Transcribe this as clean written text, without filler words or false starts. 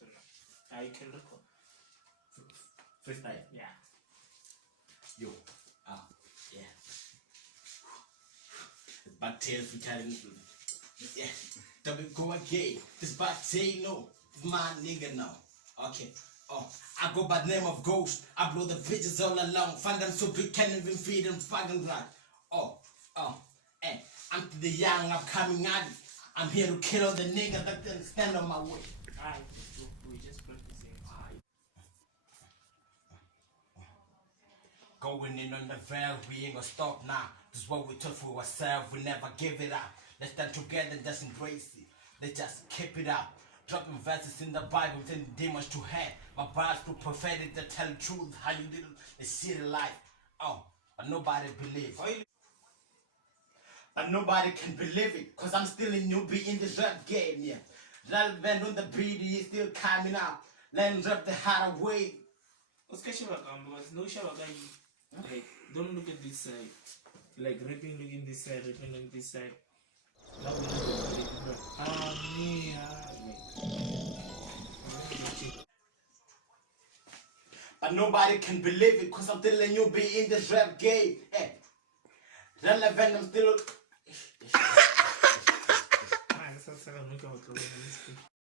one now. You can record. Freestyle. Yeah. Yo. Yeah. BukTail featuring. Yeah. W go again. This BukTail, no. It's my nigga now. Okay. I go by the name of Ghost. I blow the bitches all along. Find them so big, can't even feed them fucking right. Hey, I'm the young, I'm coming out. I'm here to kill all the niggas that can stand on my way. Alright, we just practicing. Going in on the veil, we ain't gonna stop now. This is what we took for ourselves, we never give it up. Let's stand together and just embrace it. Let's just keep it up. Dropping verses in the Bible, sending demons to hell. My bars too prophetic to tell the truth, how you did the city life. But nobody believes. But nobody can believe it, cause I'm still a newbie in this rap game, yeah. Relevant on the beat, is still coming out. Letting rap the hard way. Because no shower guy, like, don't look at this side. Like, rapping looking this side, rapping on this side. Now we But nobody can believe it, cause I'm still a newbie in this rap game, yeah. Relevant, I'm still.